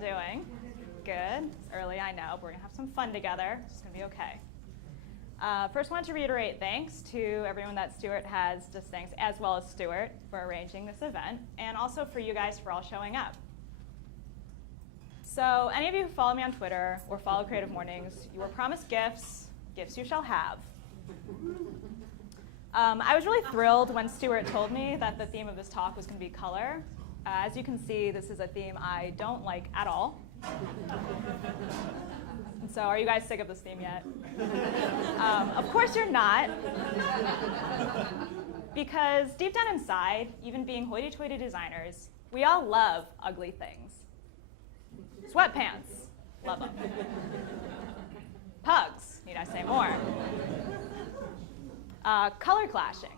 Doing? Good. It's early, I know, but we're going to have some fun together. It's going to be okay. First, I want to reiterate thanks to everyone that Stuart has just thanks, as well as Stuart, for arranging this event, and also for you guys for all showing up. So any of you who follow me on Twitter or follow Creative Mornings, you were promised gifts. Gifts you shall have. I was really thrilled when Stuart told me that the theme of this talk was going to be color. As you can see, this is a theme I don't like at all. So are you guys sick of this theme yet? Of course you're not. Because deep down inside, even being hoity-toity designers, we all love ugly things. Sweatpants, love them. Pugs, need I say more? Color clashing.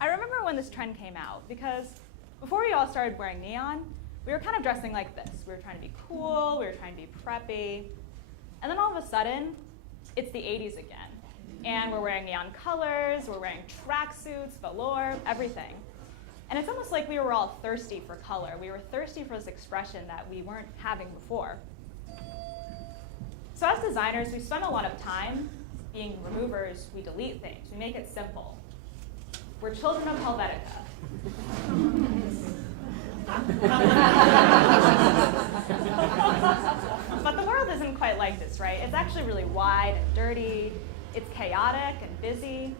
I remember when this trend came out, because before we all started wearing neon, we were kind of dressing like this. We were trying to be cool, we were trying to be preppy. And then all of a sudden, it's the 80s again. And we're wearing neon colors, we're wearing tracksuits, velour, everything. And it's almost like we were all thirsty for color. We were thirsty for this expression that we weren't having before. So as designers, we spend a lot of time being removers. We delete things. We make it simple. We're children of Helvetica. But the world isn't quite like this, right? It's actually really wide and dirty. It's chaotic and busy.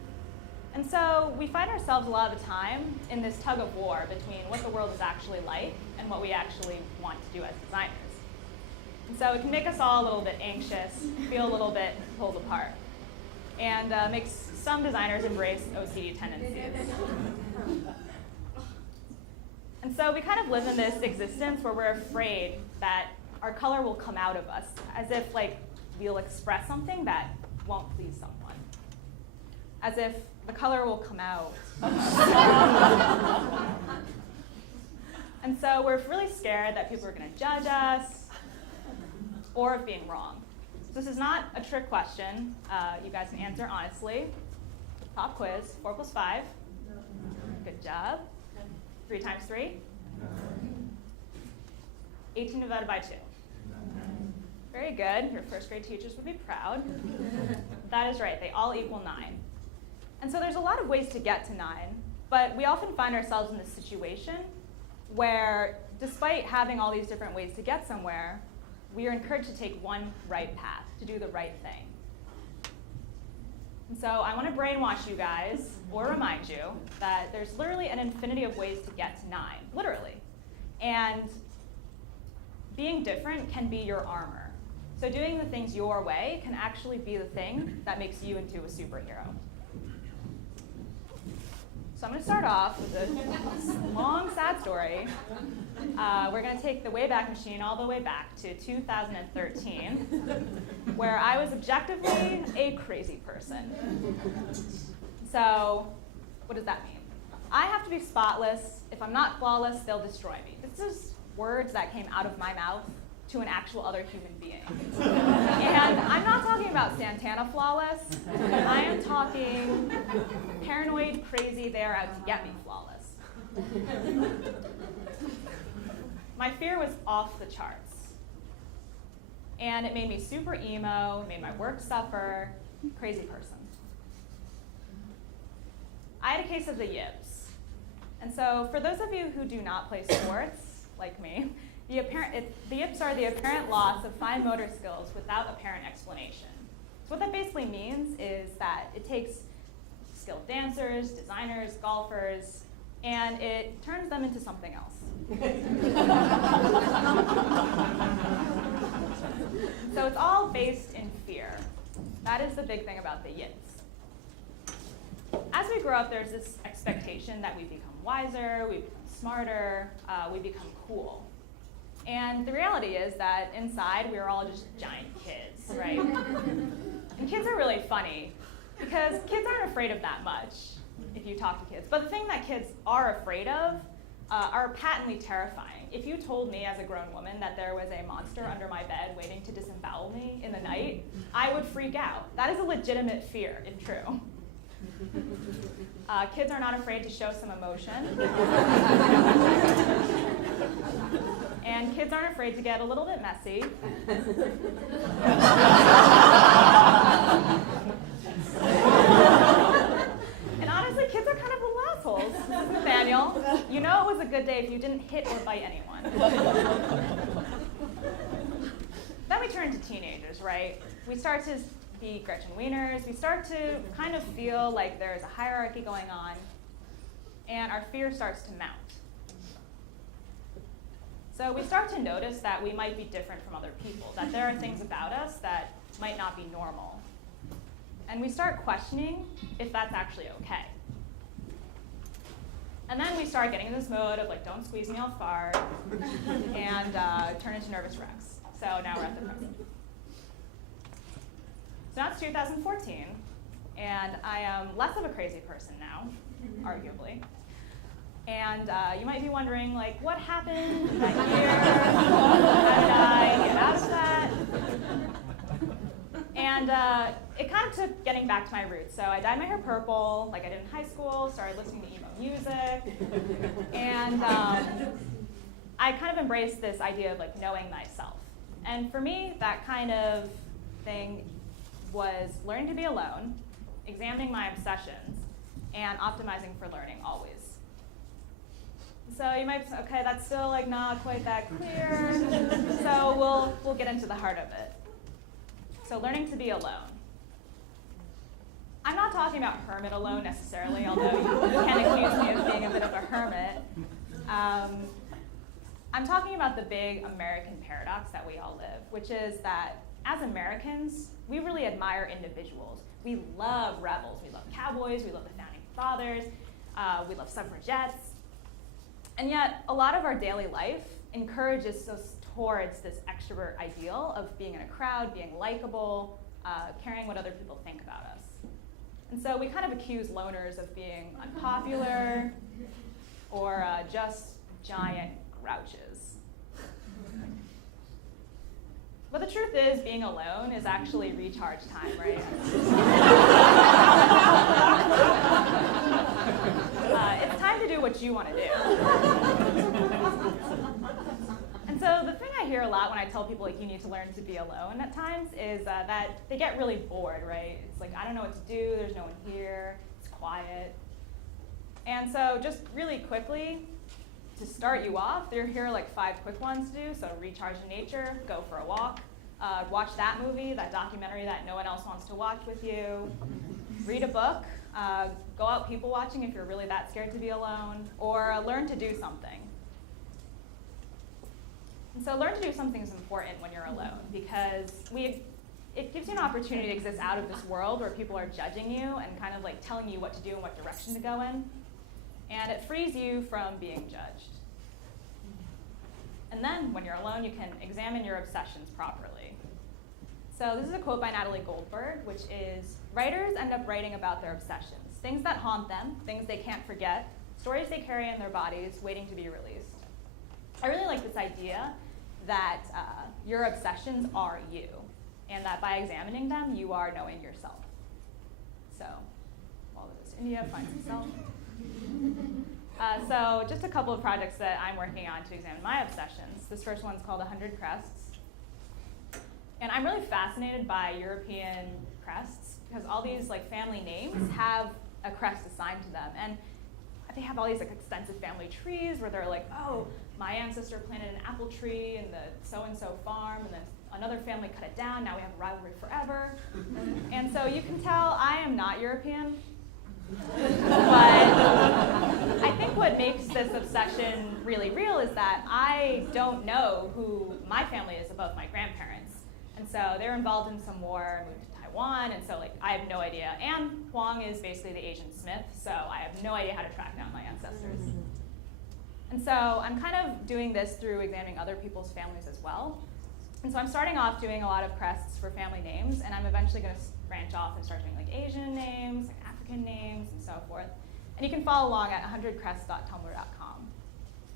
And so we find ourselves a lot of the time in this tug of war between what the world is actually like and what we actually want to do as designers. And so it can make us all a little bit anxious, feel a little bit pulled apart, and makes some designers embrace OCD tendencies. And so we kind of live in this existence where we're afraid that our color will come out of us, as if like we'll express something that won't please someone. As if the color will come out of us. And so we're really scared that people are going to judge us or of being wrong. So this is not a trick question. You guys can answer honestly. Pop quiz, 4 + 5. Good job. 3 times 3? 18 divided by 2. Very good. Your first grade teachers would be proud. That is right. They all equal 9. And so there's a lot of ways to get to 9, but we often find ourselves in this situation where, despite having all these different ways to get somewhere, we are encouraged to take one right path, to do the right thing. And so I want to brainwash you guys, or remind you, that there's literally an infinity of ways to get to 9, literally. And being different can be your armor. So doing the things your way can actually be the thing that makes you into a superhero. So I'm going to start off with a long, sad story. We're going to take the Wayback Machine all the way back to 2013, where I was objectively a crazy person. So what does that mean? I have to be spotless. If I'm not flawless, they'll destroy me. This is words that came out of my mouth to an actual other human being. And I'm not talking about Santana flawless. I am talking paranoid, crazy, they are out to get me flawless. My fear was off the charts. And it made me super emo, made my work suffer, crazy person. I had a case of the yips. And so for those of you who do not play sports, like me, the yips are the apparent loss of fine motor skills without apparent explanation. So what that basically means is that it takes skilled dancers, designers, golfers, and it turns them into something else. So it's all based in fear. That is the big thing about the yins. As we grow up, there's this expectation that we become wiser, we become smarter, we become cool. And the reality is that inside, we're all just giant kids, right? And kids are really funny, because kids aren't afraid of that much if you talk to kids. But the thing that kids are afraid of are patently terrifying. If you told me as a grown woman that there was a monster under my bed waiting to disembowel me in the night, I would freak out. That is a legitimate fear, if true. Kids are not afraid to show some emotion. And kids aren't afraid to get a little bit messy. And honestly, kids are kind of little assholes. Nathaniel, you know it was a good day if you didn't hit or bite anyone. Then we turn to teenagers, right? We start to be Gretchen Wieners. We start to kind of feel like there's a hierarchy going on, and our fear starts to mount. So we start to notice that we might be different from other people, that there are things about us that might not be normal. And we start questioning if that's actually okay. And then we start getting in this mode of like, don't squeeze me, I'll fart, and turn into nervous wrecks. So now we're at the present. So now it's 2014, and I am less of a crazy person now, arguably. And you might be wondering, like, what happened that year? How did I get out of that? And it kind of took getting back to my roots. So I dyed my hair purple, like I did in high school, started listening to emo music. And I kind of embraced this idea of like knowing thyself. And for me, that kind of thing was learning to be alone, examining my obsessions, and optimizing for learning always. So you might say, okay, that's still like not quite that clear. So we'll get into the heart of it. So learning to be alone. I'm not talking about hermit alone necessarily, although you can accuse me of being a bit of a hermit. I'm talking about the big American paradox that we all live, which is that as Americans, we really admire individuals. We love rebels. We love cowboys. We love the founding fathers. We love suffragettes. And yet, a lot of our daily life encourages us towards this extrovert ideal of being in a crowd, being likable, caring what other people think about us. And so we kind of accuse loners of being unpopular or just giant grouches. But the truth is, being alone is actually recharge time, right? It's time to do what you want to do. And so the thing I hear a lot when I tell people like you need to learn to be alone at times is that they get really bored, right? It's like, I don't know what to do, there's no one here, it's quiet. And so just really quickly, to start you off, here are like 5 quick ones to do. So recharge in nature, go for a walk, watch that movie, that documentary that no one else wants to watch with you, read a book, go out people watching if you're really that scared to be alone, or learn to do something. And so learn to do something is important when you're alone because it gives you an opportunity to exist out of this world where people are judging you and kind of like telling you what to do and what direction to go in. And it frees you from being judged. And then, when you're alone, you can examine your obsessions properly. So this is a quote by Natalie Goldberg, which is, writers end up writing about their obsessions, things that haunt them, things they can't forget, stories they carry in their bodies, waiting to be released. I really like this idea that your obsessions are you, and that by examining them, you are knowing yourself. So, all of this India finds itself. So just a couple of projects that I'm working on to examine my obsessions. This first one's called 100 Crests. And I'm really fascinated by European crests because all these like family names have a crest assigned to them. And they have all these like extensive family trees where they're like, oh, my ancestor planted an apple tree in the so-and-so farm, and then another family cut it down, now we have a rivalry forever. And so you can tell I am not European. But I think what makes this obsession really real is that I don't know who my family is above my grandparents. And so they're involved in some war, moved to Taiwan, and so like I have no idea. And Huang is basically the Asian Smith, so I have no idea how to track down my ancestors. And so I'm kind of doing this through examining other people's families as well. And so I'm starting off doing a lot of CRESTS for family names, and I'm eventually going to branch off and start doing like Asian names, like African names, and so forth. And you can follow along at 100crests.tumblr.com.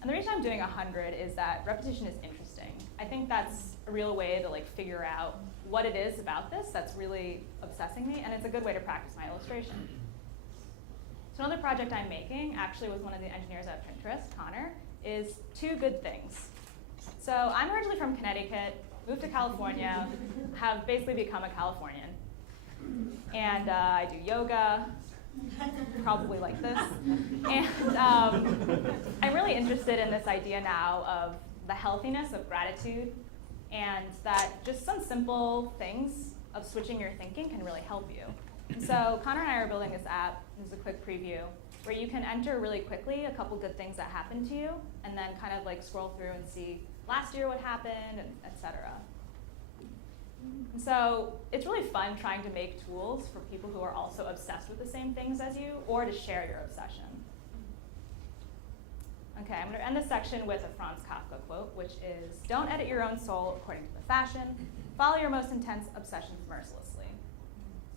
And the reason I'm doing 100 is that repetition is interesting. I think that's a real way to like figure out what it is about this that's really obsessing me, and it's a good way to practice my illustration. So another project I'm making, actually with one of the engineers at Pinterest, Connor, is 2 good things. So I'm originally from Connecticut, moved to California, have basically become a Californian. And I do yoga, probably like this. And I'm really interested in this idea now of the healthiness of gratitude, and that just some simple things of switching your thinking can really help you. And so Connor and I are building this app, this is a quick preview, where you can enter really quickly a couple good things that happened to you, and then kind of like scroll through and see last year what happened, and et cetera. And so it's really fun trying to make tools for people who are also obsessed with the same things as you, or to share your obsession. Okay, I'm going to end this section with a Franz Kafka quote, which is, "Don't edit your own soul according to the fashion. Follow your most intense obsessions mercilessly."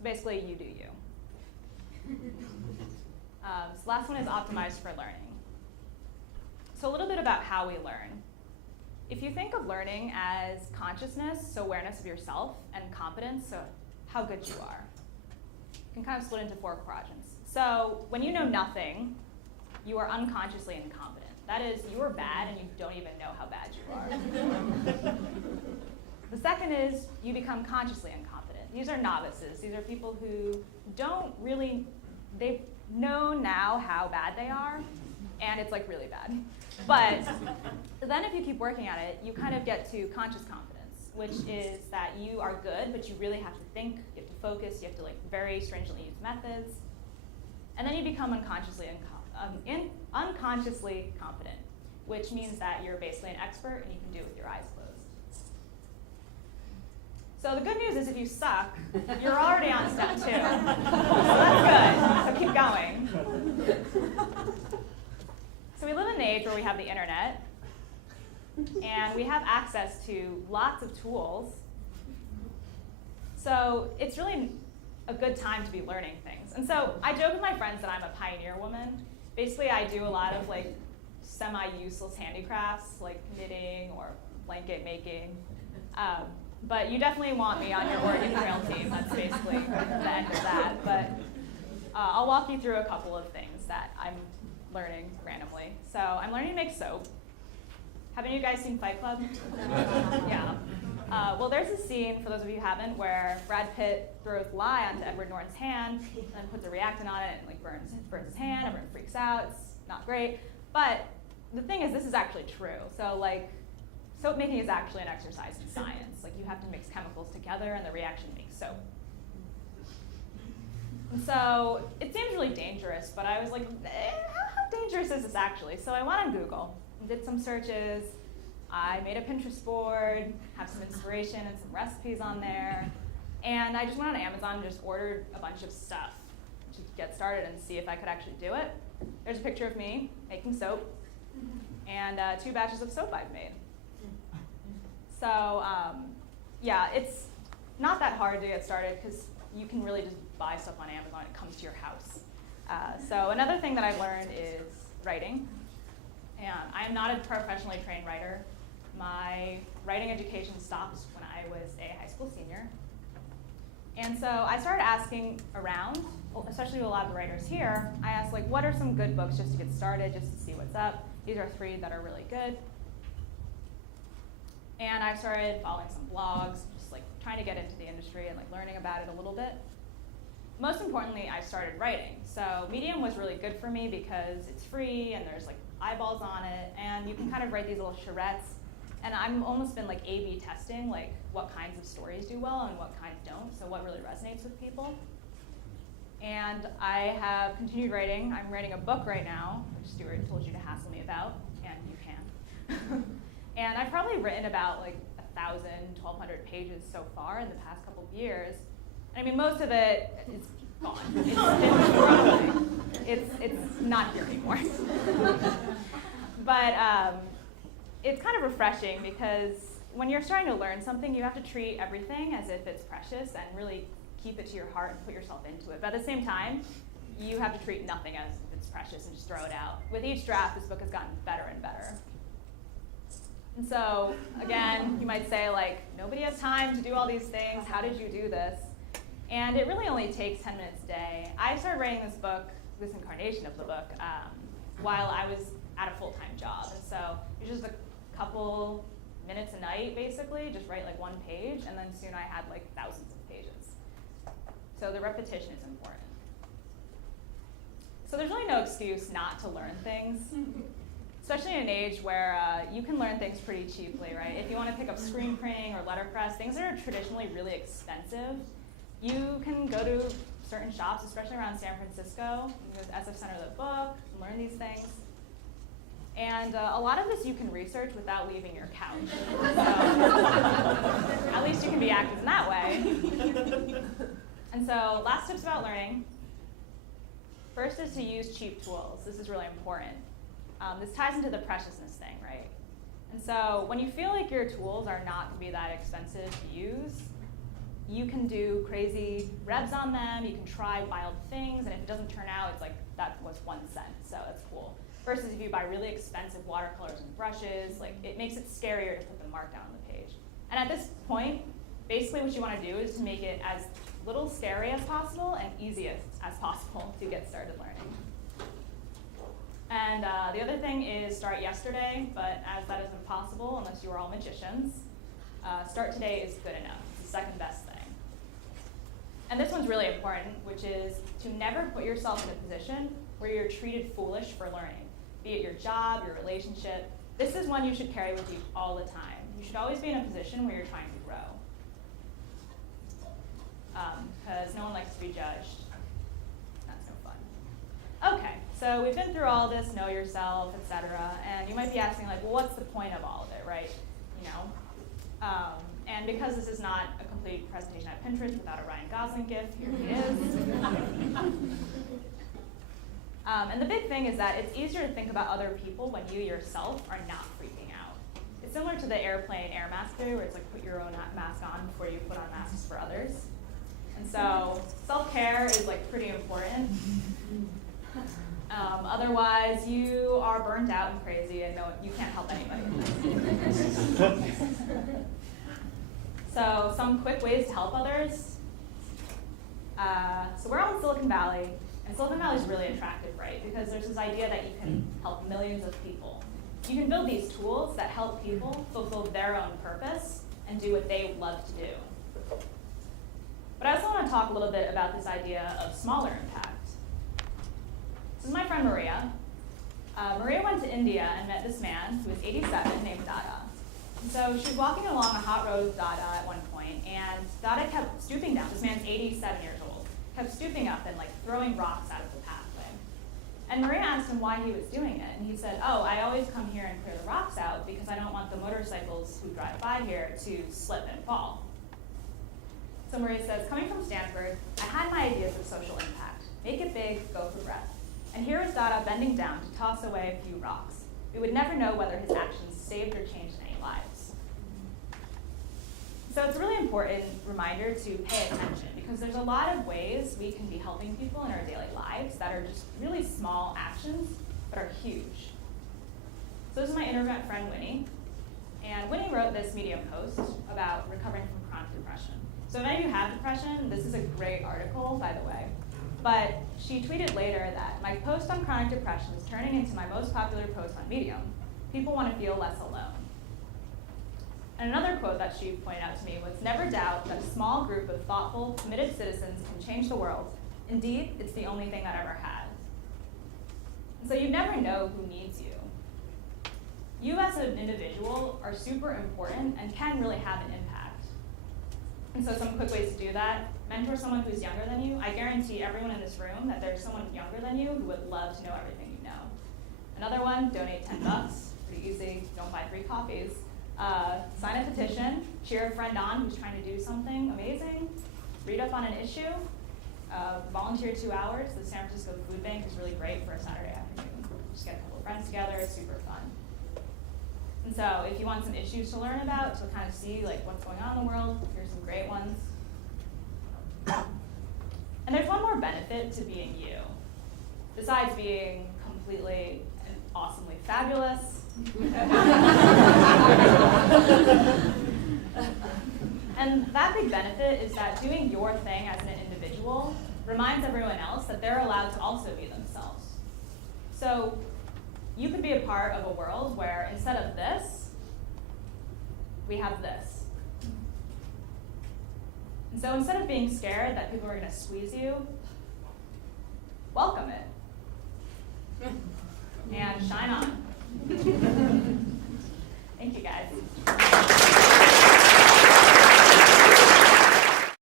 Basically, you do you. So the last one is optimized for learning. So a little bit about how we learn. If you think of learning as consciousness, so awareness of yourself, and competence, so how good you are, you can kind of split into 4 quadrants. So when you know nothing, you are unconsciously incompetent. That is, you are bad and you don't even know how bad you are. The second is you become consciously incompetent. These are novices. These are people who don't really, they know now how bad they are, and it's like really bad. But then if you keep working at it, you kind of get to conscious competence, which is that you are good, but you really have to think, you have to focus, you have to like very stringently use methods. And then you become unconsciously competent, which means that you're basically an expert and you can do it with your eyes closed. So the good news is if you suck, you're already on step 2. So that's good, so keep going. So we live in an age where we have the internet, and we have access to lots of tools. So it's really a good time to be learning things. And so I joke with my friends that I'm a pioneer woman. Basically, I do a lot of like semi-useless handicrafts, like knitting or blanket making. But you definitely want me on your Oregon Trail team. That's basically the end of that. But I'll walk you through a couple of things that I'm learning randomly. So I'm learning to make soap. Haven't you guys seen Fight Club? Yeah. Well, there's a scene, for those of you who haven't, where Brad Pitt throws lye onto Edward Norton's hand, and then puts a reactant on it and like burns his hand. Everyone freaks out. It's not great. But the thing is, this is actually true. So like, soap making is actually an exercise in science. Like you have to mix chemicals together, and the reaction makes soap. And so it seems really dangerous, but I was like, how dangerous is this actually? So I went on Google and did some searches. I made a Pinterest board, have some inspiration and some recipes on there. And I just went on Amazon and just ordered a bunch of stuff to get started and see if I could actually do it. There's a picture of me making soap and 2 batches of soap I've made. So yeah, it's not that hard to get started because you can really just buy stuff on Amazon. It comes to your house. So another thing that I've learned is writing. And I'm not a professionally trained writer. My writing education stopped when I was a high school senior. And so I started asking around, especially to a lot of the writers here. I asked, like, what are some good books just to get started, just to see what's up? These are 3 that are really good. And I started following some blogs, just like trying to get into the industry and like learning about it a little bit. Most importantly, I started writing. So Medium was really good for me because it's free and there's like eyeballs on it, and you can kind of write these little charrettes. And I've almost been like A/B testing, like what kinds of stories do well and what kinds don't, so what really resonates with people. And I have continued writing. I'm writing a book right now, which Stuart told you to hassle me about, and you can. And I've probably written about like 1,000, 1,200 pages so far in the past couple of years. And I mean, most of it is gone. It's not here anymore. But it's kind of refreshing because when you're starting to learn something, you have to treat everything as if it's precious and really keep it to your heart and put yourself into it. But at the same time, you have to treat nothing as if it's precious and just throw it out. With each draft, this book has gotten better and better. And so, again, you might say, like, nobody has time to do all these things. How did you do this? And it really only takes 10 minutes a day. I started writing this book, this incarnation of the book, while I was at a full-time job. And so it was just a couple minutes a night, basically, just write like one page, and then soon I had like thousands of pages. So the repetition is important. So there's really no excuse not to learn things, especially in an age where you can learn things pretty cheaply, right? If you want to pick up screen printing or letterpress, things that are traditionally really expensive, you can go to certain shops, especially around San Francisco. You can go to SF Center of the Book and learn these things. And a lot of this you can research without leaving your couch. So at least you can be active in that way. And so last tips about learning. First is to use cheap tools. This is really important. This ties into the preciousness thing, right? And so when you feel like your tools are not going to be that expensive to use, you can do crazy revs on them. You can try wild things. And if it doesn't turn out, it's like, that was 1 cent. So that's cool. Versus if you buy really expensive watercolors and brushes, like it makes it scarier to put the mark down on the page. And at this point, basically what you want to do is to make it as little scary as possible and easiest as possible to get started learning. And the other thing is start yesterday, but as that isn't possible unless you are all magicians, start today is good enough. It's the second best thing. And this one's really important, which is to never put yourself in a position where you're treated foolish for learning. Be it your job, your relationship. This is one you should carry with you all the time. You should always be in a position where you're trying to grow. Because no one likes to be judged. That's no fun. Okay, so we've been through all this, know yourself, etc. And you might be asking, like, well, what's the point of all of it, right? You know? And because this is not a complete presentation at Pinterest without a Ryan Gosling gift, here he is. And the big thing is that it's easier to think about other people when you yourself are not freaking out. It's similar to the airplane air mask theory, where it's like put your own mask on before you put on masks for others. And so self-care is like pretty important. Otherwise, you are burnt out and crazy, and you can't help anybody. So some quick ways to help others. So we're all in Silicon Valley. And Silicon Valley is really attractive, right? Because there's this idea that you can help millions of people. You can build these tools that help people fulfill their own purpose and do what they love to do. But I also want to talk a little bit about this idea of smaller impact. This is my friend Maria. Maria went to India and met this man who was 87 named Dada. And so she was walking along a hot road with Dada at one point, and Dada kept stooping down. This man's 87 years old. Kept stooping up and like throwing rocks out of the pathway. And Maria asked him why he was doing it. And he said, oh, I always come here and clear the rocks out because I don't want the motorcycles who drive by here to slip and fall. So Maria says, coming from Stanford, I had my ideas of social impact. Make it big, go for breath. And here is Dada bending down to toss away a few rocks. We would never know whether his actions saved or changed any lives. So it's a really important reminder to pay attention because there's a lot of ways we can be helping people in our daily lives that are just really small actions but are huge. So this is my internet friend Winnie. And Winnie wrote this Medium post about recovering from chronic depression. So if any of you have depression, this is a great article, by the way. But she tweeted later that my post on chronic depression is turning into my most popular post on Medium. People want to feel less alone. And another quote that she pointed out to me was, never doubt that a small group of thoughtful, committed citizens can change the world. Indeed, it's the only thing that ever has. And so you never know who needs you. You as an individual are super important and can really have an impact. And so some quick ways to do that: mentor someone who's younger than you. I guarantee everyone in this room that there's someone younger than you who would love to know everything you know. Another one, donate $10. Pretty easy, don't buy 3 copies. Sign a petition, cheer a friend on who's trying to do something amazing, read up on an issue, volunteer 2 hours. The San Francisco Food Bank is really great for a Saturday afternoon. Just get a couple of friends together, it's super fun. And so if you want some issues to learn about, to kind of see like what's going on in the world, here's some great ones. And there's one more benefit to being you, besides being completely and awesomely fabulous. And that big benefit is that doing your thing as an individual reminds everyone else that they're allowed to also be themselves. So you could be a part of a world where instead of this, we have this. And so instead of being scared that people are going to squeeze you, welcome it. And shine on. Thank you, guys.